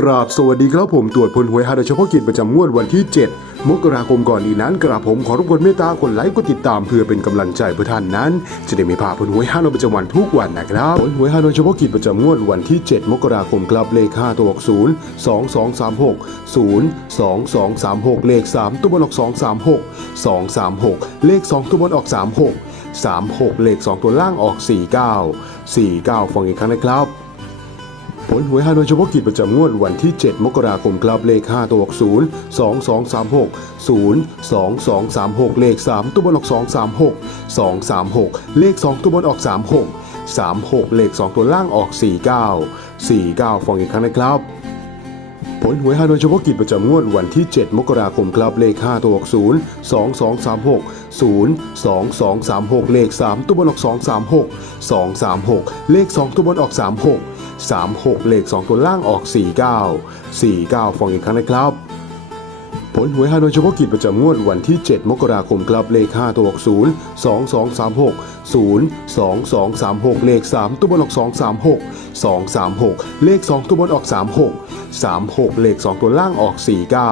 กราบสวัสดีครับผมตรวจพลหวยฮาโดยเฉพาะกิจประจำงวดวันที่ 7 มกราคมก่อนอีนั้น กราบผมขอรบกวนเมตตากดไลค์กดติดตามเพื่อเป็นกำลังใจเพื่อท่านนั้น จะได้ไม่พลาดผลหวยฮาโดยประจำวันทุกวันนะครับผลหวยฮาโดยเฉพาะกิจประจำงวดวันที่ 7 มกราคมครับเลข5ตัวออก0 2 2 3 6 0 2 2 3 6 เลข 3 ตัวบนออก 2 3 6 2 3 6 เลข 2 ตัวบนออก 3 6 3 6 เลข 2 ตัวล่างออก 4 9 4 9 ฟังอีกครั้งนะครับ ผลหวยฮานอยเฉพาะกิจประจำงวดวันที่ 7 มกราคมครับเลข 5 ตัวออก0 2 2 3 6 0 2 2 3 6 เลข 3 ตัวบนออก 2 3 6 2 3 6 เลข 2 ตัวบนออก 3 6 3 6 เลข 2 ตัวล่างออก 4 9 4 9 ฟังอีกครั้งนะครับผลหวยฮานอยเฉพาะกิจประจำงวดวันที่ 7 มกราคมครับเลข 5 ตัวออก0 2 2 3 6 0 2 2 3 6 เลข 3 ตัวบนออก 2 3 6 2 3 6 เลข 2 ตัวบนออก 3 6 3 6 เลข 2 ตัวล่างออก 4 9 4 9 ฟังอีกครั้งนะครับ ผลหวยฮานอยเฉพาะกิจประจำงวดวันที่ 7 มกราคมครับเลข 5 ตัวออก 0 2 2 3 6 0 2 2 3 6 เลข 3 ตัวบนออก 2 3 6 2 3 6 เลข 2 ตัวบนออก 3 6 3 6 เลข 2 ตัวล่างออก 4 9